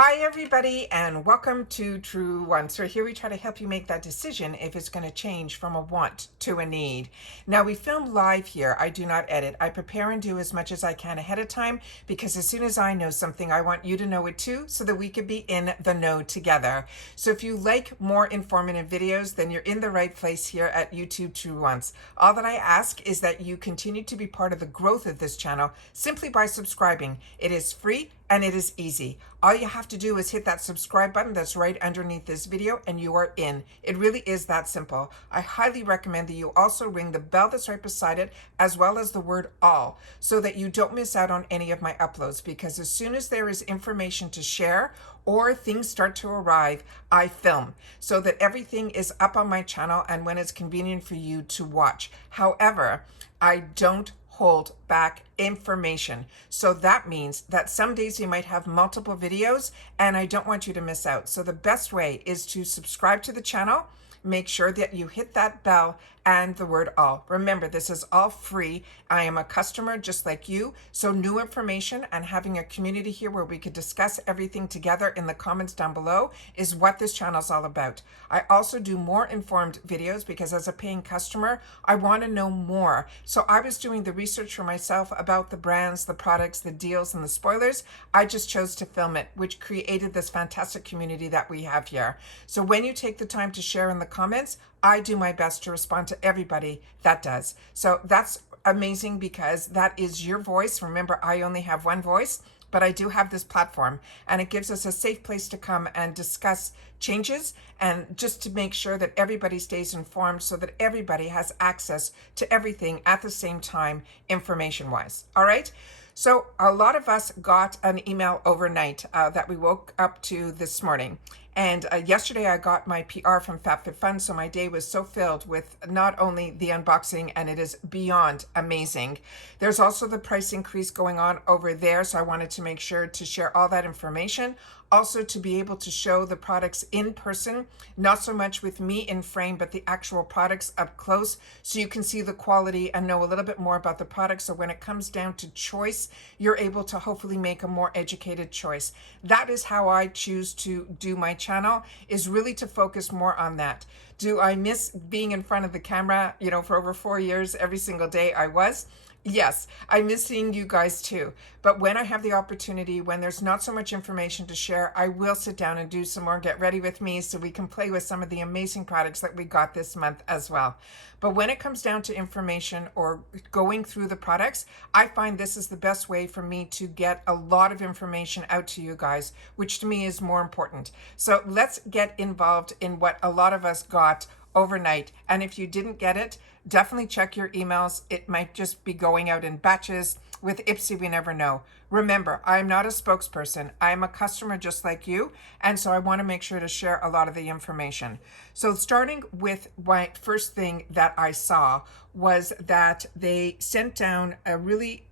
Hi everybody and welcome to Truewants. So here we try to help you make that decision if it's going to change from a want to a need. Now we film live here. I do not edit. I prepare and do as much as I can ahead of time because as soon as I know something, I want you to know it too so that we can be in the know together. So if you like more informative videos, then you're in the right place here at YouTube Truewants. All that I ask is that you continue to be part of the growth of this channel simply by subscribing. It is free and it is easy. All you have to do is hit that subscribe button that's right underneath this video and you are in. It really is that simple. I highly recommend that you also ring the bell that's right beside it as well as the word all so that you don't miss out on any of my uploads, because as soon as there is information to share or things start to arrive, I film so that everything is up on my channel and when it's convenient for you to watch. However, I don't hold back information. So that means that some days you might have multiple videos and I don't want you to miss out. So the best way is to subscribe to the channel. Make sure that you hit that bell and the word all. Remember, this is all free. I am a customer just like you. So new information and having a community here where we could discuss everything together in the comments down below is what this channel is all about. I also do more informed videos because as a paying customer, I want to know more. So I was doing the research for myself about the brands, the products, the deals, and the spoilers. I just chose to film it, which created this fantastic community that we have here. So when you take the time to share in the comments, I do my best to respond to everybody that does. So that's amazing because that is your voice. Remember, I only have one voice, but I do have this platform and it gives us a safe place to come and discuss changes and just to make sure that everybody stays informed so that everybody has access to everything at the same time, information-wise. All right? So a lot of us got an email overnight that we woke up to this morning. And yesterday I got my PR from FabFitFun, so my day was so filled with not only the unboxing, and it is beyond amazing. There's also the price increase going on over there, so I wanted to make sure to share all that information. Also to be able to show the products in person, not so much with me in frame, but the actual products up close so you can see the quality and know a little bit more about the product. So when it comes down to choice, you're able to hopefully make a more educated choice. That is how I choose to do my channel, is really to focus more on that. Do I miss being in front of the camera? You know, for over 4 years, every single day I was. Yes, I miss seeing you guys too. But when I have the opportunity, when there's not so much information to share, I will sit down and do some more Get Ready With Me so we can play with some of the amazing products that we got this month as well. But when it comes down to information or going through the products, I find this is the best way for me to get a lot of information out to you guys, which to me is more important. So let's get involved in what a lot of us got overnight. And if you didn't get it, definitely check your emails. It might just be going out in batches. With IPSY, we never know. Remember, I'm not a spokesperson. I am a customer just like you. And so I want to make sure to share a lot of the information. So starting with my first thing that I saw was that they sent down a really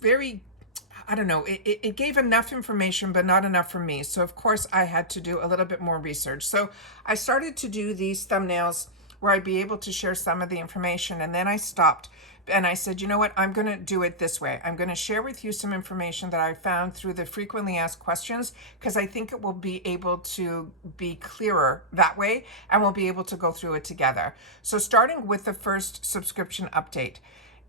very, I don't know, it gave enough information, but not enough for me. So of course I had to do a little bit more research. So I started to do these thumbnails where I'd be able to share some of the information. And then I stopped and I said, you know what, I'm going to do it this way. I'm going to share with you some information that I found through the frequently asked questions, because I think it will be able to be clearer that way and we'll be able to go through it together. So starting with the first subscription update,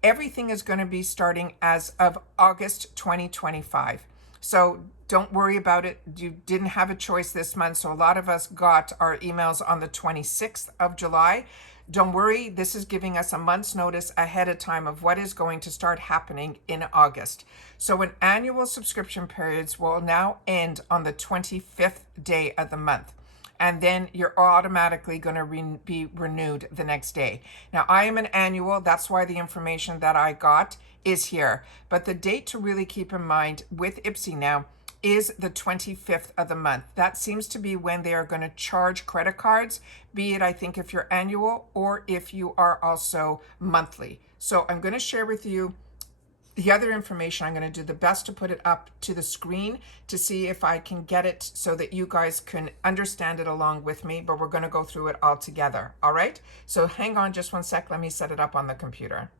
everything is going to be starting as of August 2025. So don't worry about it. You didn't have a choice this month. So a lot of us got our emails on the 26th of July. Don't worry, this is giving us a month's notice ahead of time of what is going to start happening in August. So an annual subscription periods will now end on the 25th day of the month. And then you're automatically going to be renewed the next day. Now, I am an annual. That's why the information that I got is here. But the date to really keep in mind with IPSY now is the 25th of the month. That seems to be when they are going to charge credit cards, be it, I think, if you're annual or if you are also monthly. So I'm going to share with you the other information. I'm going to do the best to put it up to the screen to see if I can get it so that you guys can understand it along with me, but we're going to go through it all together. All right. So hang on just one sec. Let me set it up on the computer.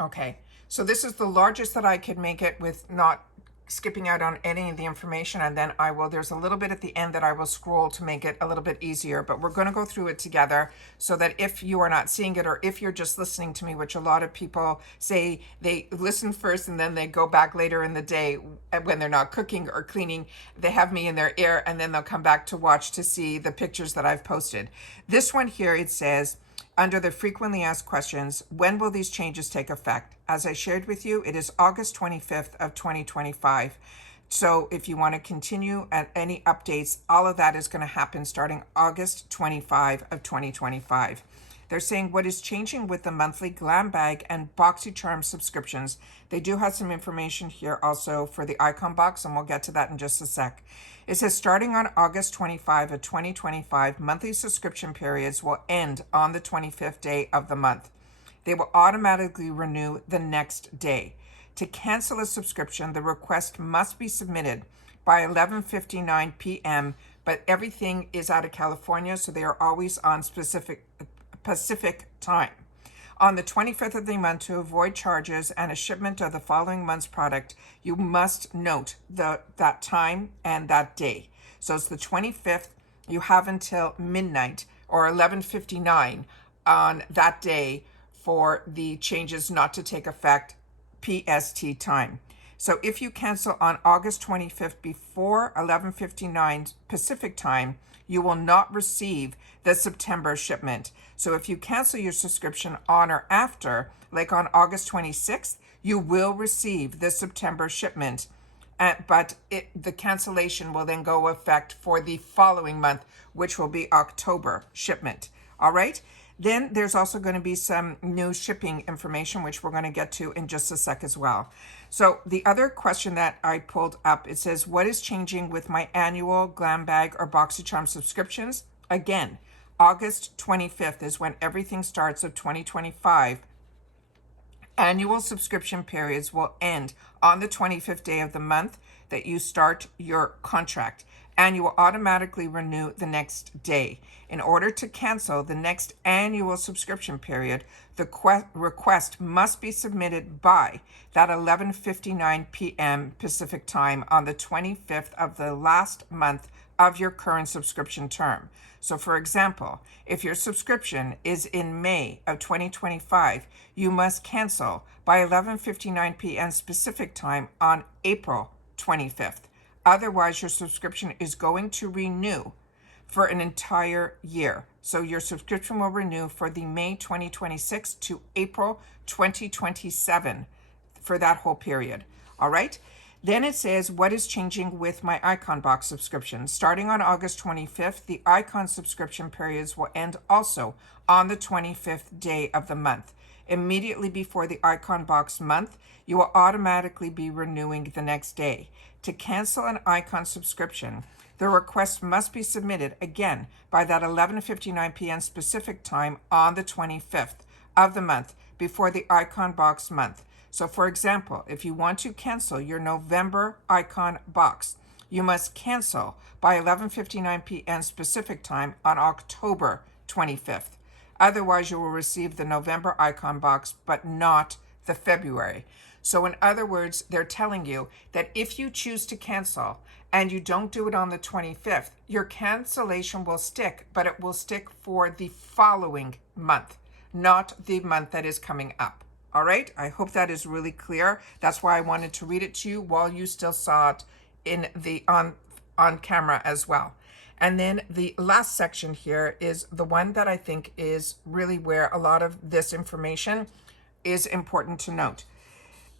Okay. So this is the largest that I could make it with not skipping out on any of the information, and then there's a little bit at the end that I will scroll to make it a little bit easier, but we're going to go through it together so that if you are not seeing it, or if you're just listening to me, which a lot of people say they listen first and then they go back later in the day when they're not cooking or cleaning, they have me in their ear and then they'll come back to watch to see the pictures that I've posted. This one here, it says, under the frequently asked questions, when will these changes take effect? As I shared with you, it is August 25th of 2025. So if you want to continue at any updates, all of that is going to happen starting August 25 of 2025. They're saying what is changing with the monthly Glam Bag and Boxycharm subscriptions. They do have some information here also for the icon box, and we'll get to that in just a sec. It says starting on August 25 of 2025, monthly subscription periods will end on the 25th day of the month. They will automatically renew the next day. To cancel a subscription, the request must be submitted by 11:59 p.m., but everything is out of California, so they are always on Pacific time. On the 25th of the month, to avoid charges and a shipment of the following month's product, you must note that time and that day. So it's the 25th. You have until midnight or 11:59 on that day for the changes not to take effect PST time. So if you cancel on August 25th before 11:59 Pacific time, you will not receive the September shipment. So if you cancel your subscription on or after, like on August 26th, you will receive the September shipment. But the cancellation will then go effect for the following month, which will be October shipment. All right. Then there's also going to be some new shipping information, which we're going to get to in just a sec as well. So the other question that I pulled up, it says, what is changing with my annual Glam Bag or Boxycharm subscriptions? Again, August 25th is when everything starts of 2025. Annual subscription periods will end on the 25th day of the month that you start your contract, and you will automatically renew the next day. In order to cancel the next annual subscription period, the request must be submitted by that 11:59 p.m. Pacific time on the 25th of the last month of your current subscription term. So for example, if your subscription is in May of 2025, you must cancel by 11:59 p.m. Pacific time on April 25th. Otherwise, your subscription is going to renew for an entire year. So your subscription will renew for the May 2026 to April 2027 for that whole period. All right. Then it says, what is changing with my icon box subscription? Starting on August 25th, the icon subscription periods will end also on the 25th day of the month. Immediately before the icon box month, you will automatically be renewing the next day. To cancel an icon subscription, the request must be submitted again by that 11:59 p.m. Pacific time on the 25th of the month before the icon box month. So for example, if you want to cancel your November icon box, you must cancel by 11:59 p.m. Pacific time on October 25th. Otherwise, you will receive the November icon box, but not the February. So in other words, they're telling you that if you choose to cancel and you don't do it on the 25th, your cancellation will stick, but it will stick for the following month, not the month that is coming up. All right. I hope that is really clear. That's why I wanted to read it to you while you still saw it in the on camera as well. And then the last section here is the one that I think is really where a lot of this information is important to note.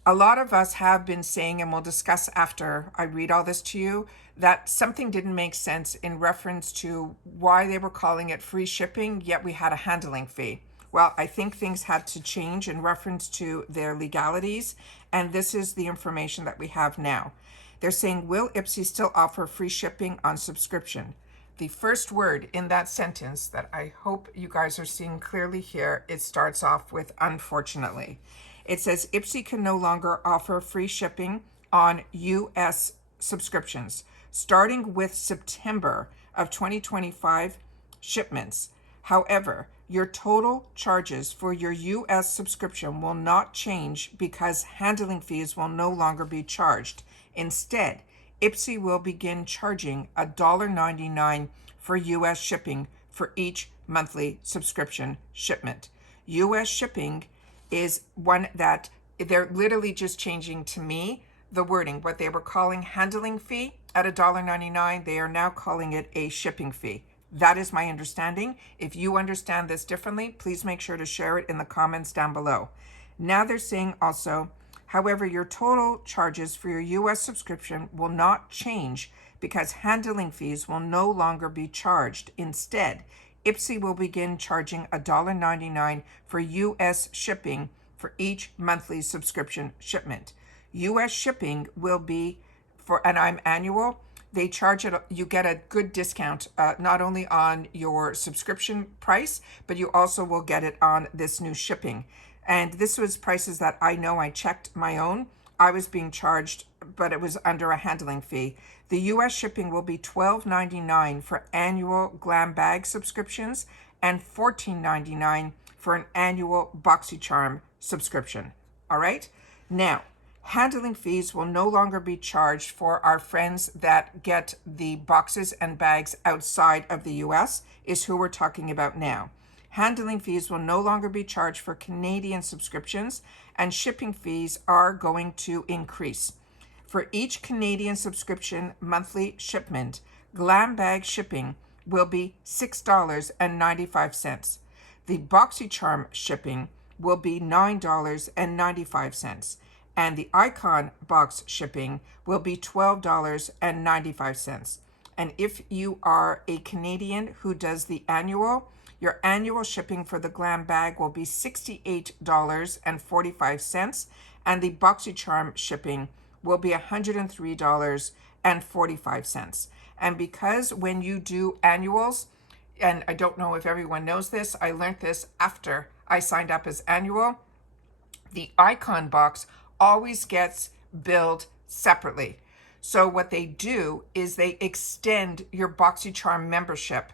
A lot of us have been saying, and we'll discuss after I read all this to you, that something didn't make sense in reference to why they were calling it free shipping, yet we had a handling fee. Well, I think things had to change in reference to their legalities, and this is the information that we have now. They're saying, will IPSY still offer free shipping on subscription? The first word in that sentence that I hope you guys are seeing clearly here, it starts off with unfortunately. It says IPSY can no longer offer free shipping on U.S. subscriptions, starting with September of 2025 shipments. However, your total charges for your U.S. subscription will not change because handling fees will no longer be charged. Instead, IPSY will begin charging $1.99 for US shipping for each monthly subscription shipment. US shipping is one that they're literally just changing, to me, the wording. What they were calling handling fee at $1.99, they are now calling it a shipping fee. That is my understanding. If you understand this differently, please make sure to share it in the comments down below. Now they're saying also, however, your total charges for your US subscription will not change because handling fees will no longer be charged. Instead, IPSY will begin charging $1.99 for US shipping for each monthly subscription shipment. US shipping will be for, and I'm annual, they charge it, you get a good discount, not only on your subscription price, but you also will get it on this new shipping. And this was prices that I know, I checked my own. I was being charged, but it was under a handling fee. The US shipping will be $12.99 for annual Glam Bag subscriptions and $14.99 for an annual Boxycharm subscription. All right? Now, handling fees will no longer be charged for our friends that get the boxes and bags outside of the US, is who we're talking about now. Handling fees will no longer be charged for Canadian subscriptions, and shipping fees are going to increase. For each Canadian subscription monthly shipment, Glam Bag shipping will be $6.95. The Boxycharm shipping will be $9.95. And the Icon box shipping will be $12.95. And if you are a Canadian who does the annual, your annual shipping for the Glam Bag will be $68.45, and the Boxycharm shipping will be $103.45. And because when you do annuals, and I don't know if everyone knows this, I learned this after I signed up as annual, the Icon box always gets billed separately. So what they do is they extend your Boxycharm membership.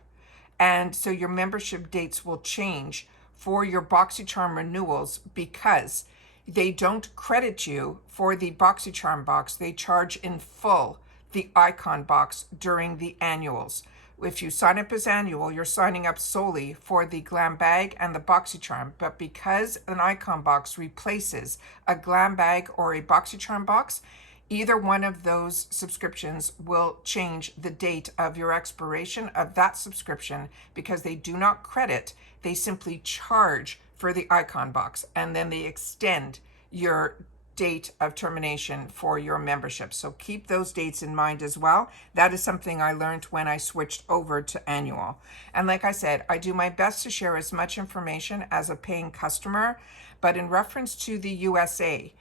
And so your membership dates will change for your Boxycharm renewals because they don't credit you for the Boxycharm box. They charge in full the Icon box during the annuals. If you sign up as annual, you're signing up solely for the Glam Bag and the Boxycharm. But because an Icon box replaces a Glam Bag or a Boxycharm box, either one of those subscriptions will change the date of your expiration of that subscription because they do not credit. They simply charge for the Icon box, and then they extend your date of termination for your membership. So keep those dates in mind as well. That is something I learned when I switched over to annual. And like I said, I do my best to share as much information as a paying customer, but in reference to the USA,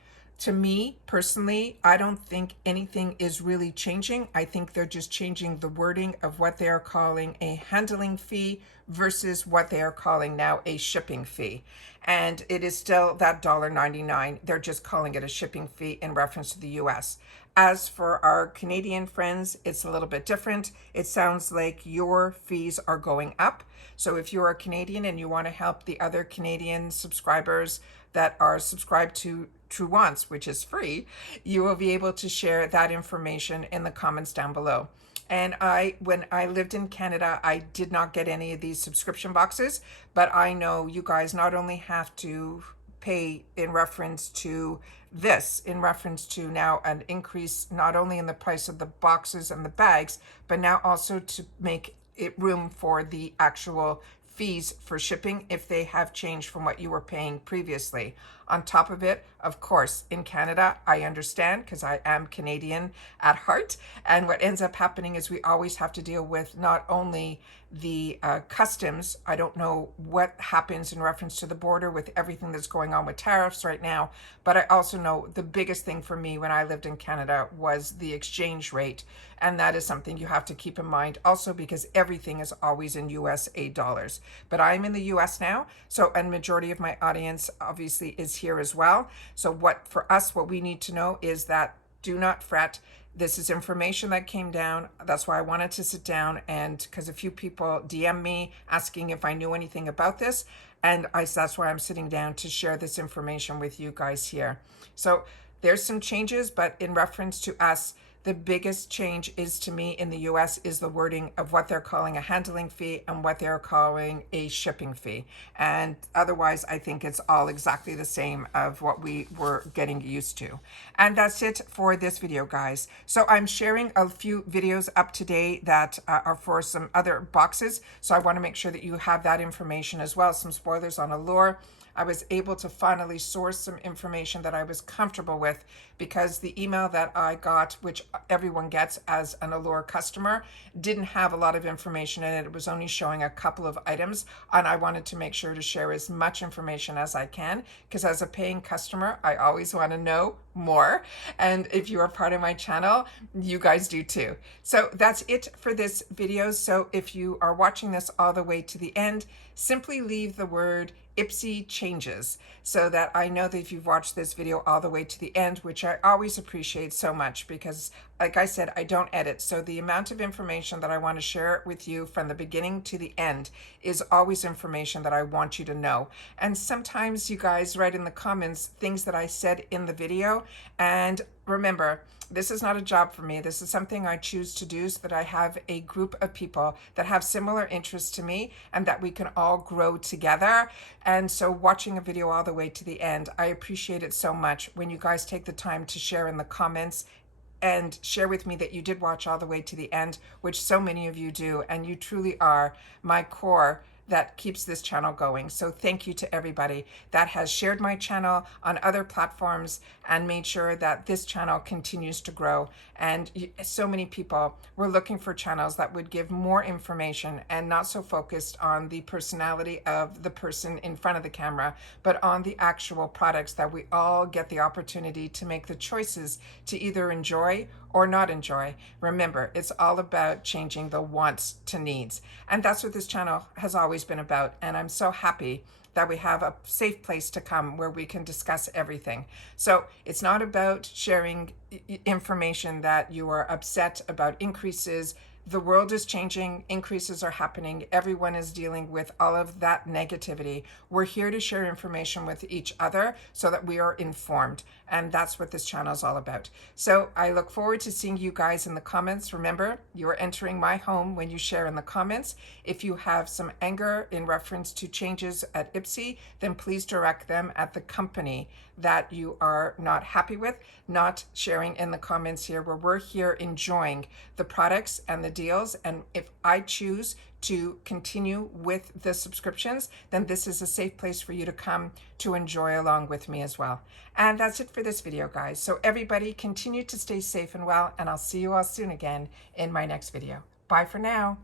to me personally, I don't think anything is really changing. I think they're just changing the wording of what they are calling a handling fee versus what they are calling now a shipping fee. And it is still that $1.99. They're just calling it a shipping fee in reference to the US. As for our Canadian friends, it's a little bit different. It sounds like your fees are going up. So if you're a Canadian and you want to help the other Canadian subscribers that are subscribed to Truewants, which is free, you will be able to share that information in the comments down below. And when I lived in Canada, I did not get any of these subscription boxes, but I know you guys not only have to pay in reference to this, in reference to now an increase not only in the price of the boxes and the bags, but now also to make it room for the actual fees for shipping if they have changed from what you were paying previously. On top of it, of course, in Canada, I understand because I am Canadian at heart. And what ends up happening is we always have to deal with not only the customs. I don't know what happens in reference to the border with everything that's going on with tariffs right now, but I also know the biggest thing for me when I lived in Canada was the exchange rate. And that is something you have to keep in mind also because everything is always in USA dollars. But I'm in the US now, so a majority of my audience obviously is here as well. So what for us, what we need to know is that do not fret. This is information that came down. That's why I wanted to sit down, and because a few people DM me asking if I knew anything about this, and that's why I'm sitting down to share this information with you guys here. So there's some changes, but in reference to us, the biggest change is, to me, in the US, is the wording of what they're calling a handling fee and what they're calling a shipping fee. And otherwise, I think it's all exactly the same of what we were getting used to. And that's it for this video, guys. So I'm sharing a few videos up today that are for some other boxes. So I want to make sure that you have that information as well. Some spoilers on Allure. I was able to finally source some information that I was comfortable with, because the email that I got, which everyone gets as an Allure customer, didn't have a lot of information in it. It was only showing a couple of items, and I wanted to make sure to share as much information as I can, because as a paying customer, I always want to know more. And if you are part of my channel, you guys do too. So that's it for this video. So if you are watching this all the way to the end, simply leave the word IPSY changes, so that I know that if you've watched this video all the way to the end, which I always appreciate so much, because like I said, I don't edit. So the amount of information that I want to share with you from the beginning to the end is always information that I want you to know. And sometimes you guys write in the comments things that I said in the video. And remember, this is not a job for me. This is something I choose to do so that I have a group of people that have similar interests to me and that we can all grow together. And so watching a video all the way to the end, I appreciate it so much when you guys take the time to share in the comments and share with me that you did watch all the way to the end, which so many of you do, and you truly are my core that keeps this channel going. So thank you to everybody that has shared my channel on other platforms and made sure that this channel continues to grow. And so many people were looking for channels that would give more information and not so focused on the personality of the person in front of the camera, but on the actual products that we all get the opportunity to make the choices to either enjoy or not enjoy. Remember, it's all about changing the wants to needs. And that's what this channel has always been about. And I'm so happy that we have a safe place to come where we can discuss everything. So it's not about sharing information that you are upset about increases. The world is changing, increases are happening, everyone is dealing with all of that negativity. We're here to share information with each other so that we are informed, and that's what this channel is all about. So I look forward to seeing you guys in the comments. Remember, you are entering my home when you share in the comments. If you have some anger in reference to changes at IPSY, then please direct them at the company that you are not happy with, not sharing in the comments here, where we're here enjoying the products and the deals. And if I choose to continue with the subscriptions, then this is a safe place for you to come to enjoy along with me as well. And that's it for this video, guys. So everybody continue to stay safe and well, and I'll see you all soon again in my next video. Bye for now.